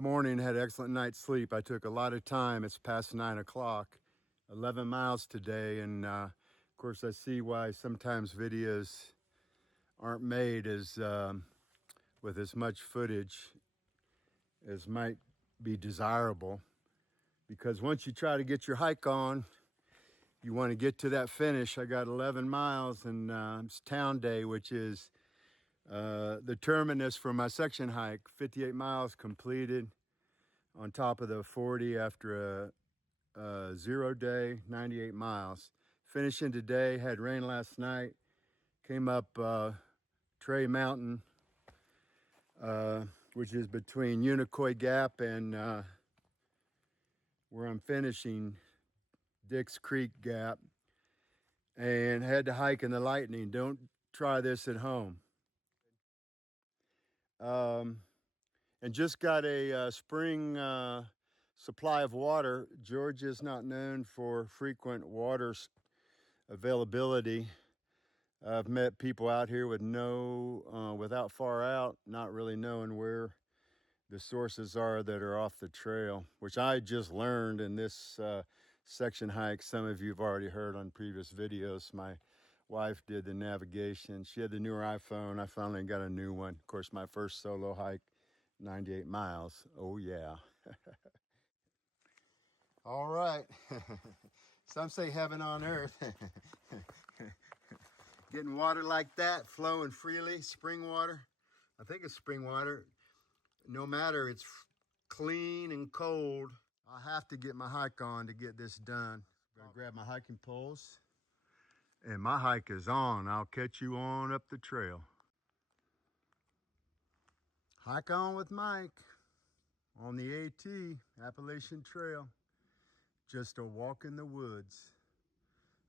morning, had an excellent night's sleep. I took a lot of time. It's past 9 o'clock, 11 miles today. And of course, I see why sometimes videos aren't made with as much footage as might be desirable. Because once you try to get your hike on, you want to get to that finish. I got 11 miles and it's town day, which is the terminus for my section hike. 58 miles completed on top of the 40 after a 0 day, 98 miles. Finishing today, had rain last night, came up Trey Mountain, which is between Unicoi Gap and where I'm finishing, Dix Creek Gap, and had to hike in the lightning. Don't try this at home. And just got a spring supply of water. Georgia's not known for frequent water availability. I've met people out here with without far out, not really knowing where the sources are that are off the trail, which I just learned in this section hike. Some of you have already heard on previous videos. My wife did the navigation. She had the newer iPhone. I finally got a new one. Of course, my first solo hike, 98 miles. Oh yeah. All right. Some say heaven on earth. Getting water like that, flowing freely, spring water. I think it's spring water. No matter it's clean and cold, I have to get my hike on to get this done. I'm gonna grab my hiking poles. And my hike is on. I'll catch you on up the trail. Hike on with Mike on the AT, Appalachian Trail. Just a walk in the woods.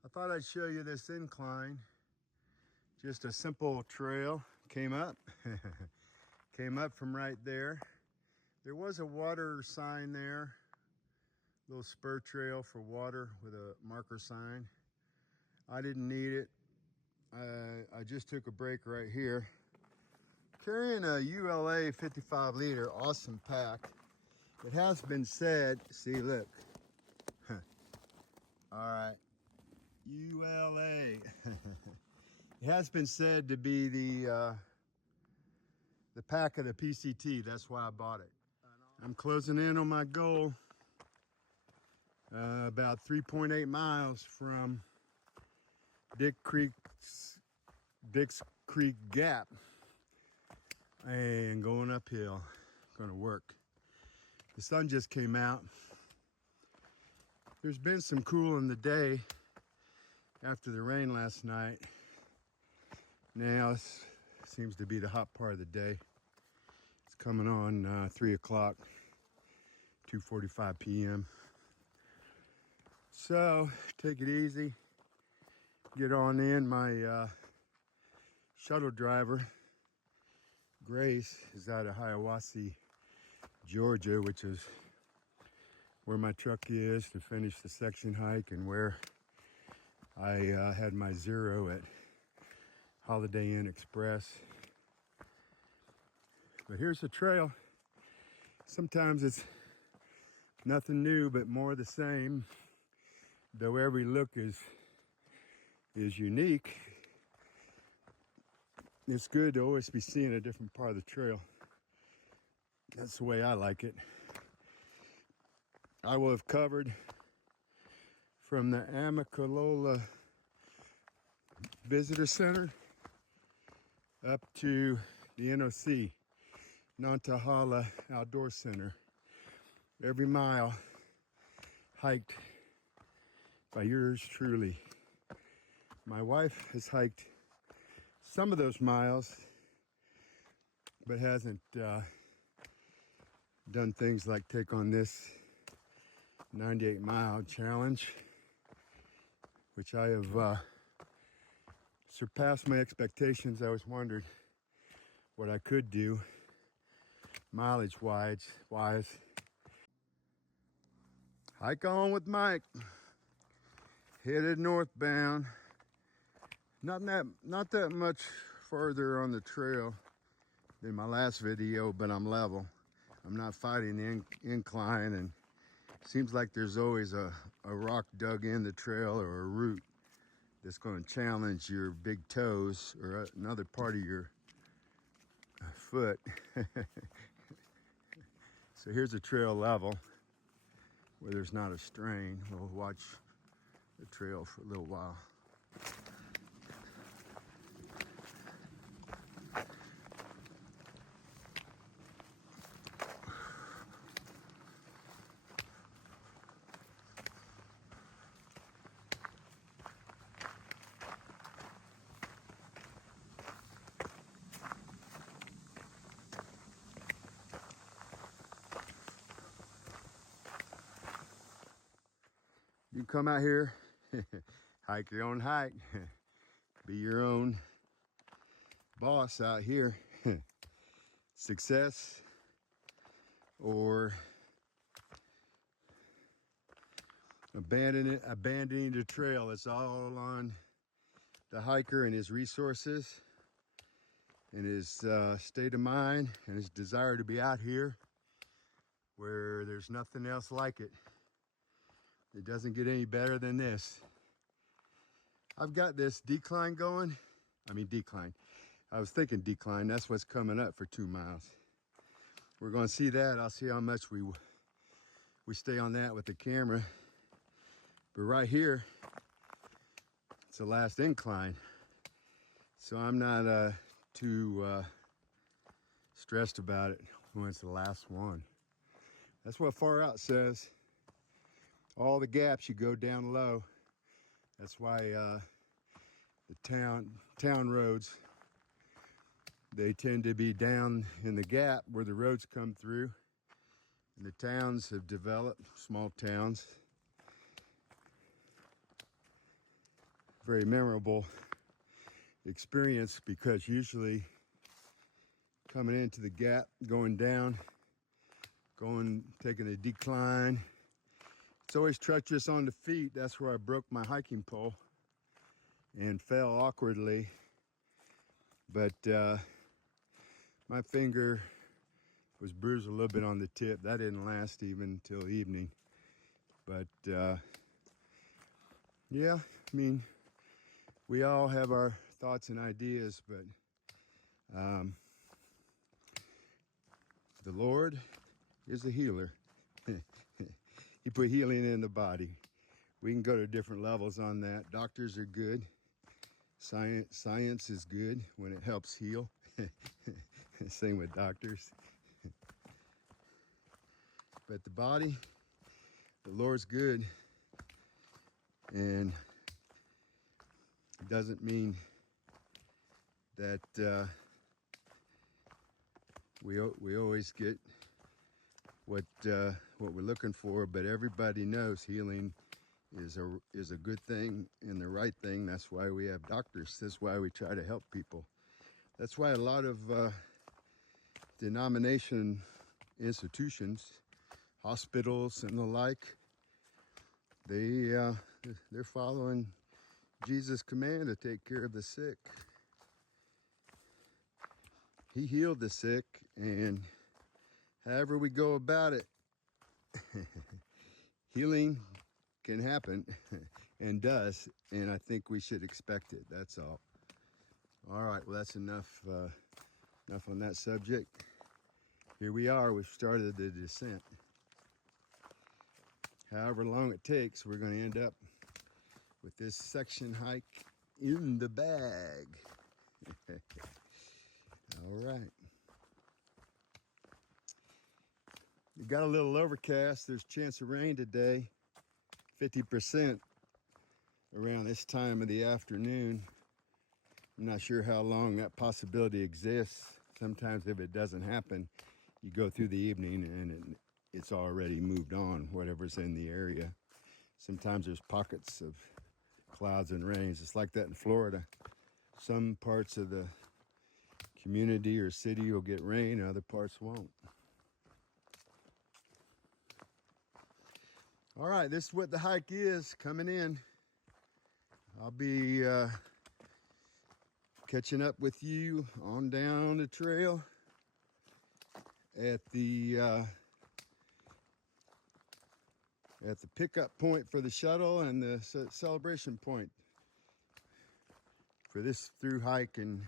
I thought I'd show you this incline. Just a simple trail. Came up. Came up from right there. There was a water sign there. Little spur trail for water with a marker sign. I didn't need it. I just took a break right here. Carrying a ULA 55 liter, awesome pack. It has been said, see, look. All right, ULA. It has been said to be the pack of the PCT. That's why I bought it. I'm closing in on my goal. About 3.8 miles from Dix Creek Gap, and going uphill. Gonna work. The sun just came out. There's been some cooling the day after the rain last night. Now it seems to be the hot part of the day. It's coming on 3 o'clock, 2:45 p.m. So take it easy. Get on in. My shuttle driver, Grace, is out of Hiawassee, Georgia, which is where my truck is to finish the section hike and where I had my 0 at Holiday Inn Express. But here's the trail. Sometimes it's nothing new, but more the same, though every look is unique. It's good to always be seeing a different part of the trail. That's the way I like it. I will have covered from the Amicalola Visitor Center up to the NOC, Nantahala Outdoor Center. Every mile hiked by yours truly. My wife has hiked some of those miles, but hasn't done things like take on this 98-mile challenge, which I have surpassed my expectations. I was wondering what I could do mileage-wise. Hike on with Mike. Headed northbound. Not that much further on the trail than my last video, but I'm level. I'm not fighting the incline, and seems like there's always a rock dug in the trail or a root that's going to challenge your big toes or another part of your foot. So here's a trail level where there's not a strain. We'll watch the trail for a little while. You come out here, hike your own hike, be your own boss out here. Success or abandoning the trail. It's all on the hiker and his resources and his state of mind and his desire to be out here where there's nothing else like it. It doesn't get any better than this. I've got this decline going. Decline. I was thinking decline. That's what's coming up for 2 miles. We're going to see that. I'll see how much we stay on that with the camera. But right here, it's the last incline. So I'm not too stressed about it when it's the last one. That's what Far Out says. All the gaps you go down low. That's why the town roads, they tend to be down in the gap where the roads come through. And the towns have developed, small towns. Very memorable experience because usually coming into the gap, going down, taking a decline, it's always treacherous on the feet. That's where I broke my hiking pole and fell awkwardly. But my finger was bruised a little bit on the tip. That didn't last even till evening. But yeah, we all have our thoughts and ideas, but the Lord is a healer. He put healing in the body. We can go to different levels on that. Doctors are good. Science is good when it helps heal. Same with doctors. But the body, the Lord's good. And it doesn't mean that we always get what we're looking for, but everybody knows healing is a good thing and the right thing. That's why we have doctors. That's why we try to help people. That's why a lot of denomination institutions, hospitals and the like, they're following Jesus' command to take care of the sick. He healed the sick, and however we go about it, healing can happen and does, and I think we should expect it. That's all. All right, well, that's enough on that subject. Here we are. We've started the descent. However long it takes, we're going to end up with this section hike in the bag. All right. You got a little overcast. There's a chance of rain today. 50% around this time of the afternoon. I'm not sure how long that possibility exists. Sometimes if it doesn't happen, you go through the evening and it's already moved on, whatever's in the area. Sometimes there's pockets of clouds and rains. It's like that in Florida. Some parts of the community or city will get rain, other parts won't. All right, this is what the hike is coming in. I'll be catching up with you on down the trail. at the pickup point for the shuttle and the celebration point for this through hike and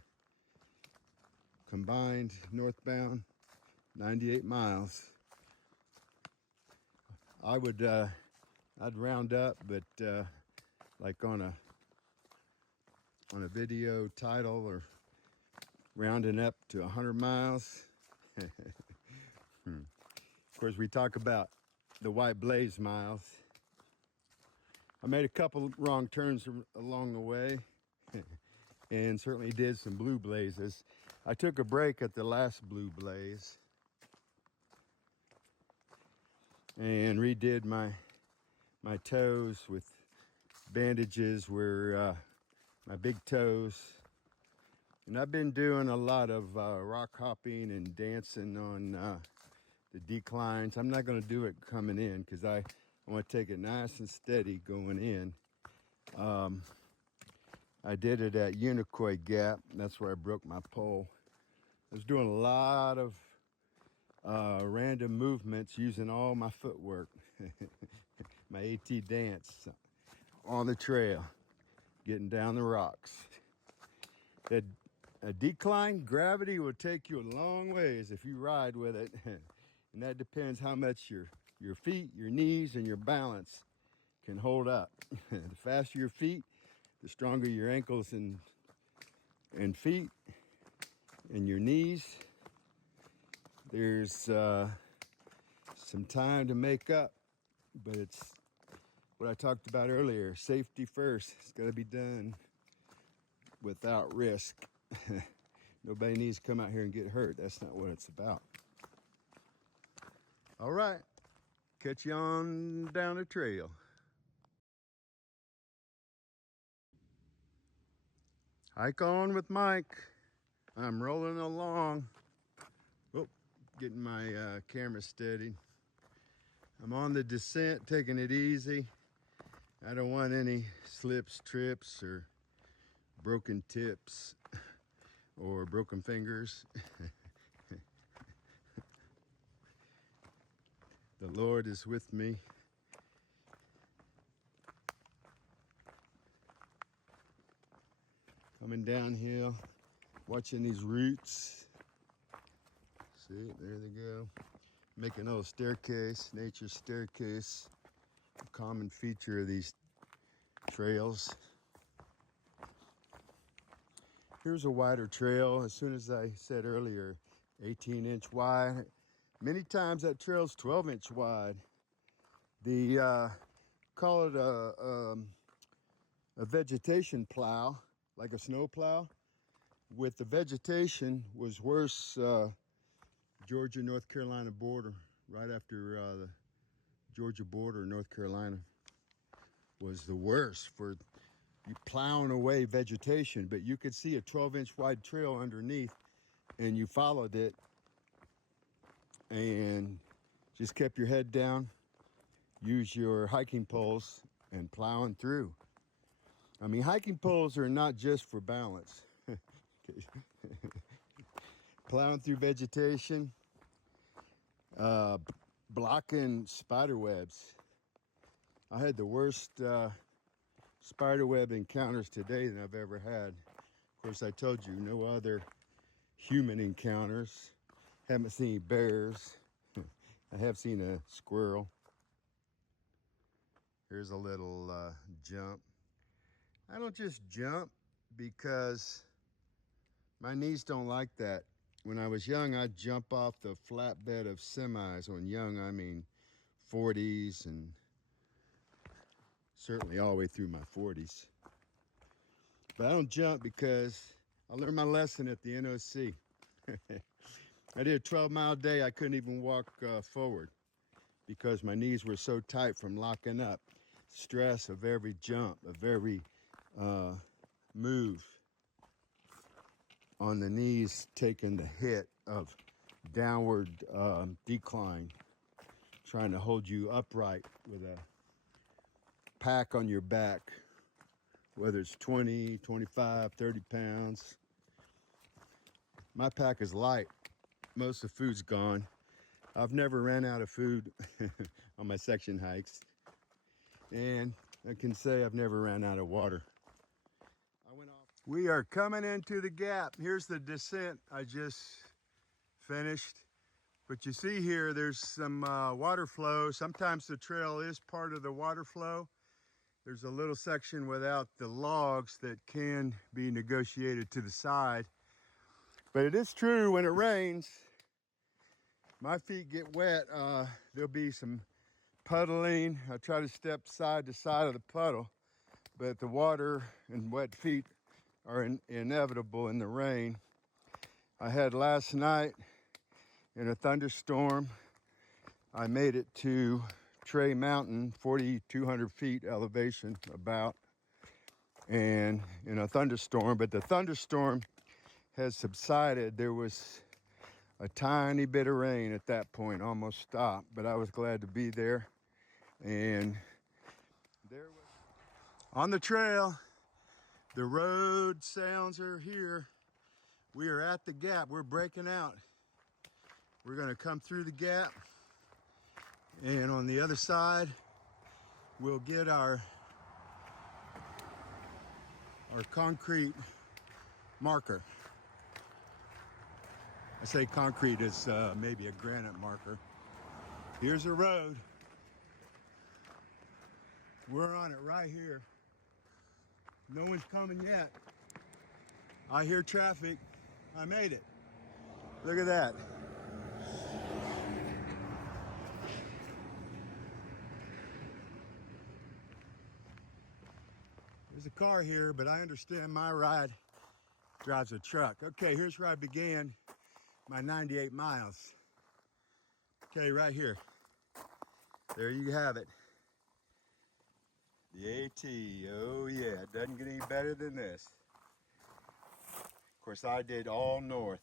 combined northbound 98 miles. I'd round up, but like on a video title, or rounding up to 100 miles. Of course, we talk about the white blaze miles. I made a couple wrong turns along the way and certainly did some blue blazes. I took a break at the last blue blaze and redid my toes with bandages where my big toes. And I've been doing a lot of rock hopping and dancing on the declines. I'm not going to do it coming in because I want to take it nice and steady going in. I did it at Winding Gap. That's where I broke my pole. I was doing a lot of random movements using all my footwork. My AT dance on the trail, getting down the rocks. A decline, gravity will take you a long ways if you ride with it. And that depends how much your feet, your knees, and your balance can hold up. The faster your feet, the stronger your ankles and feet and your knees. There's some time to make up, but it's what I talked about earlier. Safety first. It's got to be done without risk. Nobody needs to come out here and get hurt. That's not what it's about. All right, catch you on down the trail. Hike on with Mike. I'm rolling along. Oh, getting my camera steady. I'm on the descent, taking it easy. I don't want any slips, trips, or broken tips or broken fingers. The Lord is with me. Coming downhill, watching these roots. See, there they go. Making a little staircase, nature's staircase. A common feature of these trails. Here's a wider trail. As soon as I said earlier, 18-inch wide. Many times that trail's 12-inch wide. The call it a vegetation plow, like a snow plow. With the vegetation was worse. Georgia-North Carolina border, right after the Georgia border, North Carolina was the worst for you plowing away vegetation, but you could see a 12-inch wide trail underneath, and you followed it and just kept your head down, use your hiking poles, and plowing through. I mean, hiking poles are not just for balance. Plowing through vegetation, blocking spider webs. I had the worst spiderweb encounters today than I've ever had. Of course, I told you, no other human encounters. Haven't seen bears. I have seen a squirrel. Here's a little jump. I don't just jump because my knees don't like that. When I was young, I'd jump off the flatbed of semis. When young, I mean 40s, and certainly all the way through my 40s. But I don't jump because I learned my lesson at the NOC. I did a 12-mile day. I couldn't even walk forward because my knees were so tight from locking up. Stress of every jump, of every move on the knees, taking the hit of downward decline, trying to hold you upright with a pack on your back, whether it's 20, 25, 30 pounds. My pack is light. Most of the food's gone. I've never ran out of food on my section hikes, and I can say I've never ran out of water. We are coming into the gap. Here's the descent I just finished. But you see here, there's some water flow. Sometimes the trail is part of the water flow. There's a little section without the logs that can be negotiated to the side. But it is true, when it rains, my feet get wet. There'll be some puddling. I try to step side to side of the puddle, but the water and wet feet are inevitable in the rain. I had last night in a thunderstorm. I made it to Trey Mountain, 4,200 feet elevation about, and in a thunderstorm, but the thunderstorm has subsided. There was a tiny bit of rain at that point, almost stopped, but I was glad to be there. And there was, on the trail, the road sounds are here. We are at the gap. We're breaking out. We're gonna come through the gap, and on the other side, we'll get our concrete marker. I say concrete, is maybe a granite marker. Here's a road. We're on it right here. No one's coming yet. I hear traffic. I made it. Look at that. There's a car here, but I understand my ride drives a truck. Okay, here's where I began my 98 miles. Okay, right here. There you have it. The AT, oh yeah, it doesn't get any better than this. Of course, I did all north.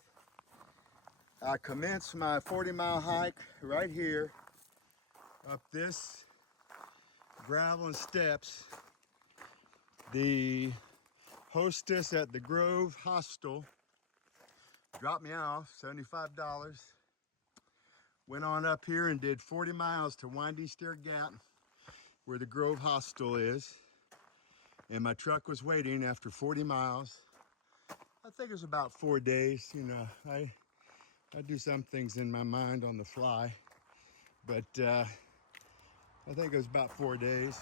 I commenced my 40-mile hike right here, up this gravel and steps. The hostess at the Grove Hostel dropped me off, $75. Went on up here and did 40 miles to Winding Stair Gap, where the Grove Hostel is. And my truck was waiting after 40 miles. I think it was about 4 days. You know, I do some things in my mind on the fly, but I think it was about 4 days.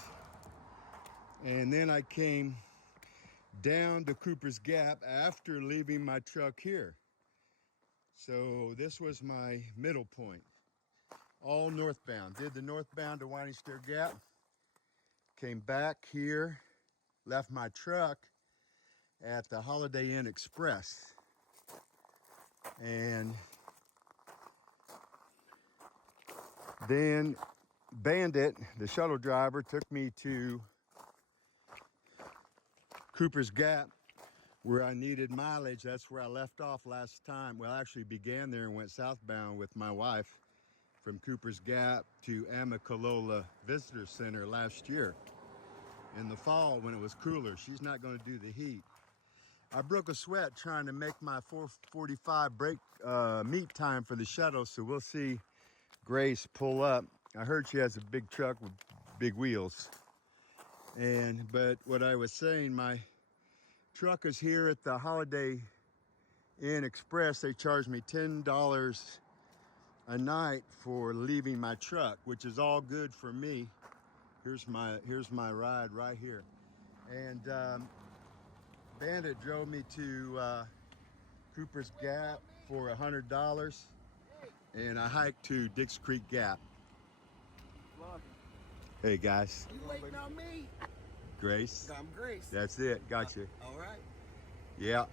And then I came down to Cooper's Gap after leaving my truck here. So this was my middle point, all northbound. Did the northbound to Winding Stair Gap, came back here, left my truck at the Holiday Inn Express, and then Bandit, the shuttle driver, took me to Cooper's Gap, where I needed mileage. That's where I left off last time. Well, I actually began there and went southbound with my wife from Cooper's Gap to Amicalola Visitor Center last year in the fall when it was cooler. She's not going to do the heat. I broke a sweat trying to make my 4:45 break meet time for the shuttle, so we'll see Grace pull up. I heard she has a big truck with big wheels. But what I was saying, my truck is here at the Holiday Inn Express. They charge me $10 a night for leaving my truck, which is all good for me. Here's my ride right here. And Bandit drove me to Cooper's Gap for $100, and I hiked to Dix Creek Gap. Hey guys. You waiting on me? Grace. I'm Grace. That's it. Gotcha. All right. Yeah.